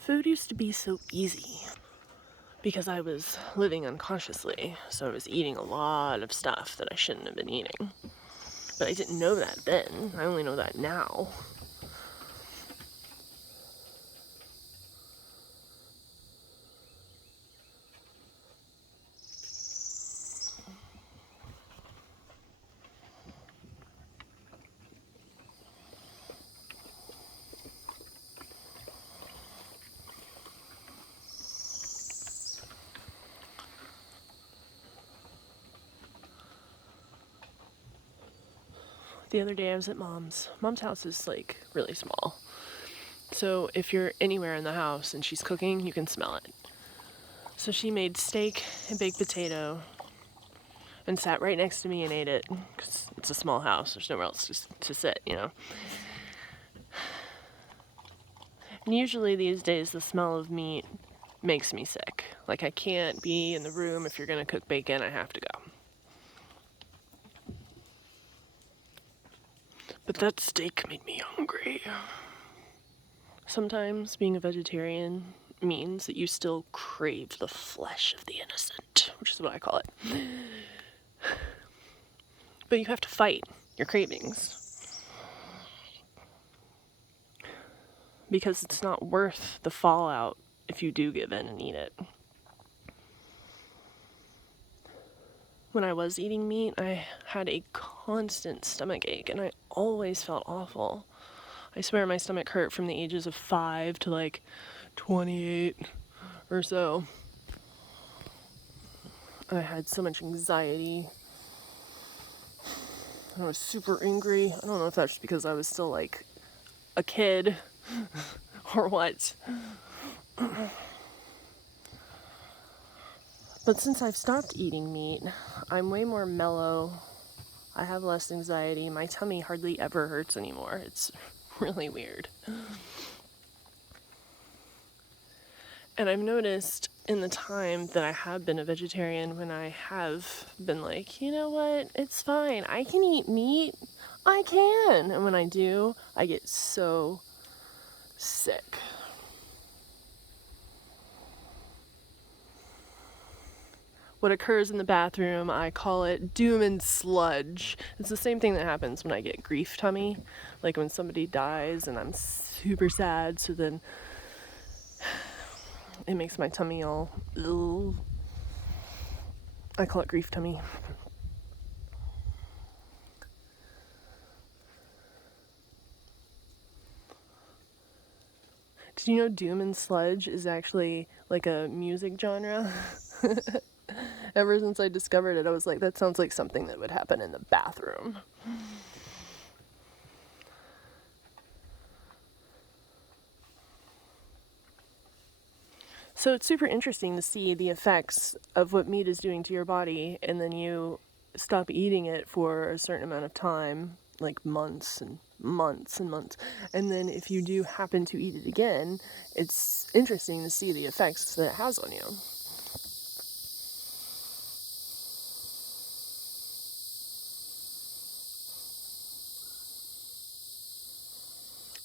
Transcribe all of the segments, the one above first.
Food used to be so easy because I was living unconsciously, so I was eating a lot of stuff that I shouldn't have been eating. But I didn't know that then. I only know that now. The other day I was at Mom's. Mom's house is like really small. So if you're anywhere in the house and she's cooking, you can smell it. So she made steak and baked potato and sat right next to me and ate it because it's a small house. There's nowhere else to sit, you know. And usually these days the smell of meat makes me sick. Like I can't be in the room if you're gonna cook bacon, I have to go. But that steak made me hungry. Sometimes being a vegetarian means that you still crave the flesh of the innocent, which is what I call it. But you have to fight your cravings. Because it's not worth the fallout if you do give in and eat it. When I was eating meat, I had a constant stomach ache and I always felt awful. I swear my stomach hurt from the ages of 5 to like 28 or so. I had so much anxiety. I was super angry. I don't know if that's just because I was still like a kid or what. But since I've stopped eating meat, I'm way more mellow. I have less anxiety. My tummy hardly ever hurts anymore. It's really weird. And I've noticed in the time that I have been a vegetarian, when I have been like, you know what, it's fine, I can eat meat, I can. And when I do, I get so sick. What occurs in the bathroom, I call it doom and sludge. It's the same thing that happens when I get grief tummy, like when somebody dies and I'm super sad, so then it makes my tummy all, ugh. I call it grief tummy. Did you know doom and sludge is actually like a music genre? Ever since I discovered it, I was like, that sounds like something that would happen in the bathroom. So it's super interesting to see the effects of what meat is doing to your body, and then you stop eating it for a certain amount of time, like months and months and months. And then if you do happen to eat it again, it's interesting to see the effects that it has on you.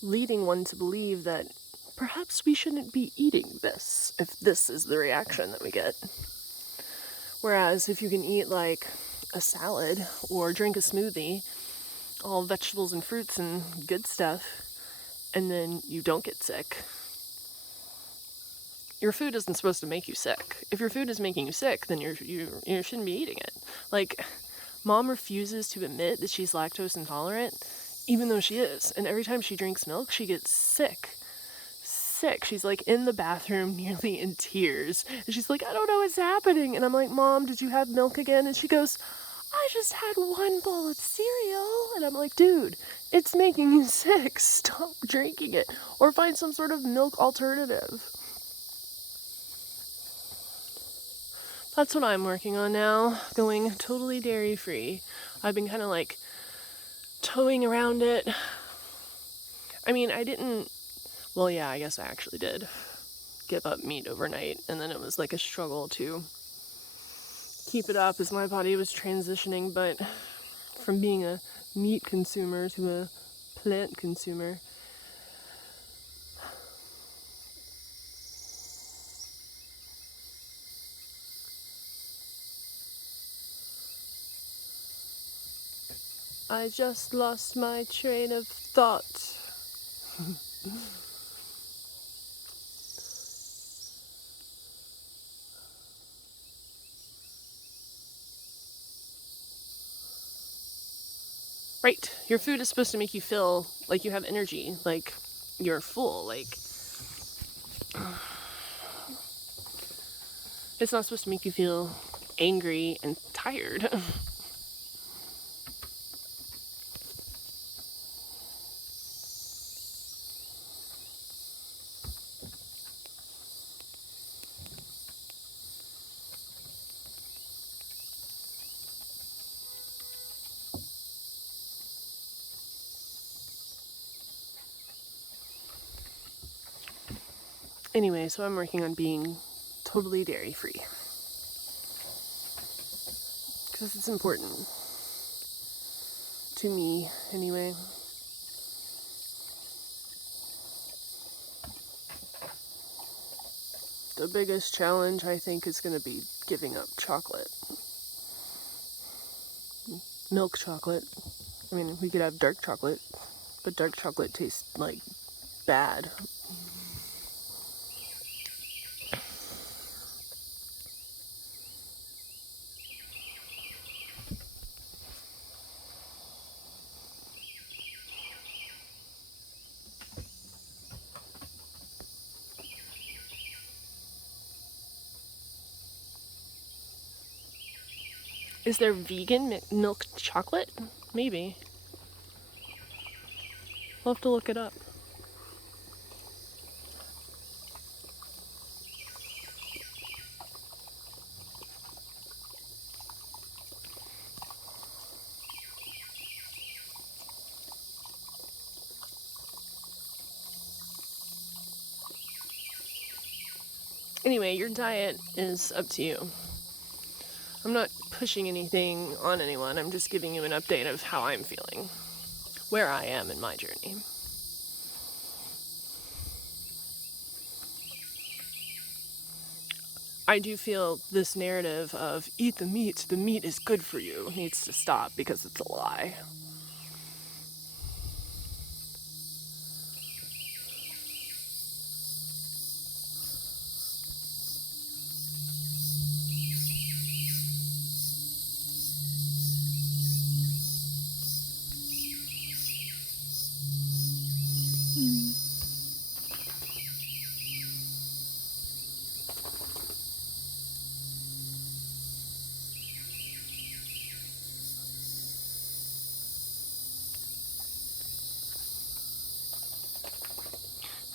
Leading one to believe that perhaps we shouldn't be eating this if this is the reaction that we get. Whereas if you can eat like a salad or drink a smoothie, all vegetables and fruits and good stuff, and then you don't get sick, your food isn't supposed to make you sick. If your food is making you sick, then you shouldn't be eating it. Like, Mom refuses to admit that she's lactose intolerant, even though she is. And every time she drinks milk, she gets sick. She's like in the bathroom nearly in tears. And she's like, I don't know what's happening. And I'm like, Mom, did you have milk again? And she goes, I just had one bowl of cereal. And I'm like, dude, it's making you sick. Stop drinking it. Or find some sort of milk alternative. That's what I'm working on now, going totally dairy free. I've been kind of like toeing around it. I mean, I didn't, well, yeah, I guess I actually did give up meat overnight, and then it was like a struggle to keep it up as my body was transitioning, but from being a meat consumer to a plant consumer, I just lost my train of thought. Right. Your food is supposed to make you feel like you have energy, like you're full, like it's not supposed to make you feel angry and tired. Anyway, so I'm working on being totally dairy free. Because it's important. To me, anyway. The biggest challenge, I think, is going to be giving up chocolate. Milk chocolate. I mean, we could have dark chocolate, but dark chocolate tastes, like, bad. Is there vegan milk chocolate? Maybe. We'll have to look it up. Anyway, your diet is up to you. I'm not pushing anything on anyone. I'm just giving you an update of how I'm feeling, where I am in my journey. I do feel this narrative of eat the meat is good for you, needs to stop because it's a lie.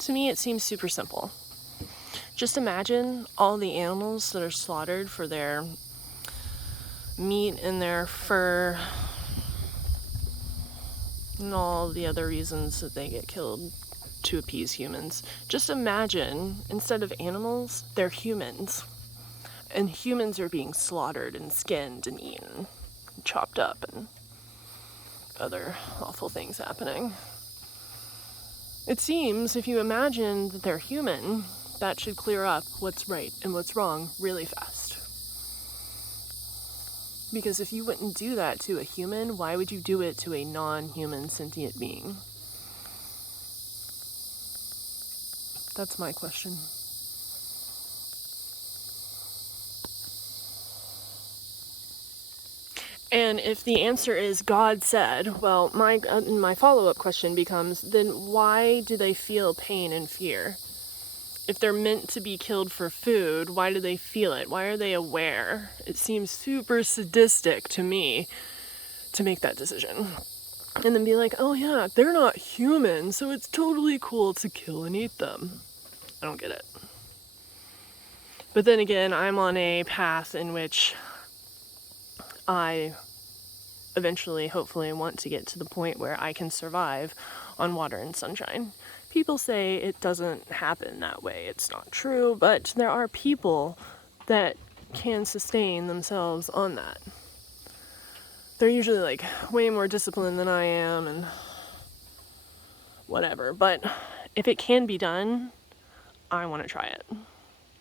To me, it seems super simple. Just imagine all the animals that are slaughtered for their meat and their fur and all the other reasons that they get killed to appease humans. Just imagine, instead of animals, they're humans. And humans are being slaughtered and skinned and eaten, and chopped up, and other awful things happening. It seems, if you imagine that they're human, that should clear up what's right and what's wrong really fast. Because if you wouldn't do that to a human, why would you do it to a non-human sentient being? That's my question. And if the answer is God said, well, my follow-up question becomes, then why do they feel pain and fear? If they're meant to be killed for food, why do they feel it? Why are they aware? It seems super sadistic to me to make that decision. And then be like, oh yeah, they're not human, so it's totally cool to kill and eat them. I don't get it. But then again, I'm on a path in which I eventually, hopefully, want to get to the point where I can survive on water and sunshine. People say it doesn't happen that way. It's not true, but there are people that can sustain themselves on that. They're usually like way more disciplined than I am and whatever. But if it can be done, I want to try it.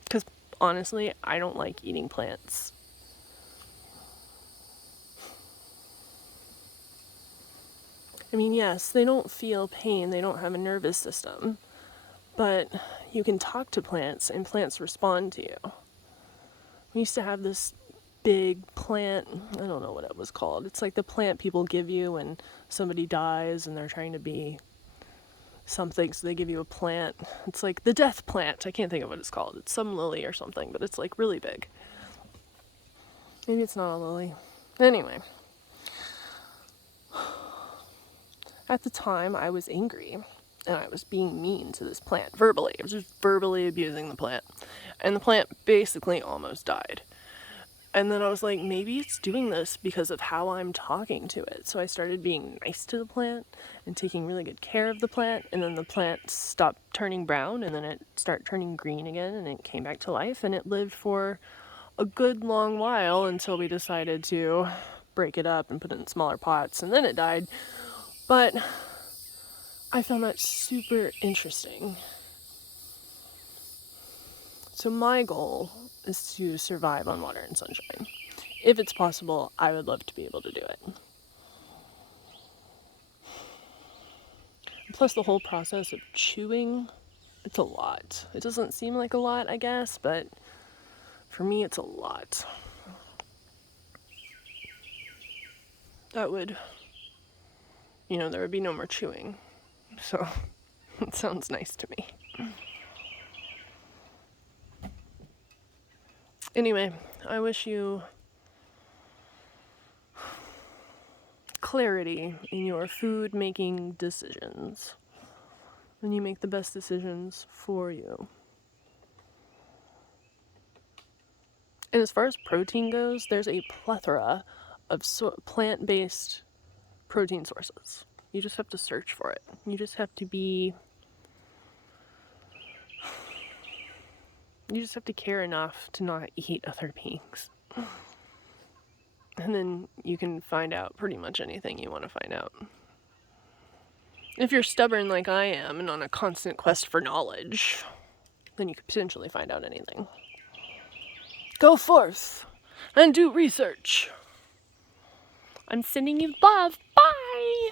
Because honestly, I don't like eating plants. I mean, yes, they don't feel pain, they don't have a nervous system, but you can talk to plants and plants respond to you. We used to have this big plant, I don't know what it was called. It's like the plant people give you when somebody dies and they're trying to be something, so they give you a plant. It's like the death plant. I can't think of what it's called. It's some lily or something, but it's like really big. Maybe it's not a lily. Anyway. At the time, I was angry, and I was being mean to this plant, verbally. I was just verbally abusing the plant. And the plant basically almost died. And then I was like, maybe it's doing this because of how I'm talking to it. So I started being nice to the plant and taking really good care of the plant. And then the plant stopped turning brown, and then it started turning green again, and it came back to life. And it lived for a good long while until we decided to break it up and put it in smaller pots. And then it died. But I found that super interesting. So my goal is to survive on water and sunshine. If it's possible, I would love to be able to do it. Plus the whole process of chewing, it's a lot. It doesn't seem like a lot, I guess, but for me it's a lot. That would, there would be no more chewing. So it sounds nice to me. Anyway, I wish you clarity in your food making decisions, and you make the best decisions for you. And as far as protein goes, there's a plethora of plant-based protein sources. You just have to search for it. You just have to care enough to not eat other beings. And then you can find out pretty much anything you want to find out. If you're stubborn like I am and on a constant quest for knowledge, then you could potentially find out anything. Go forth and do research. I'm sending you love. Bye!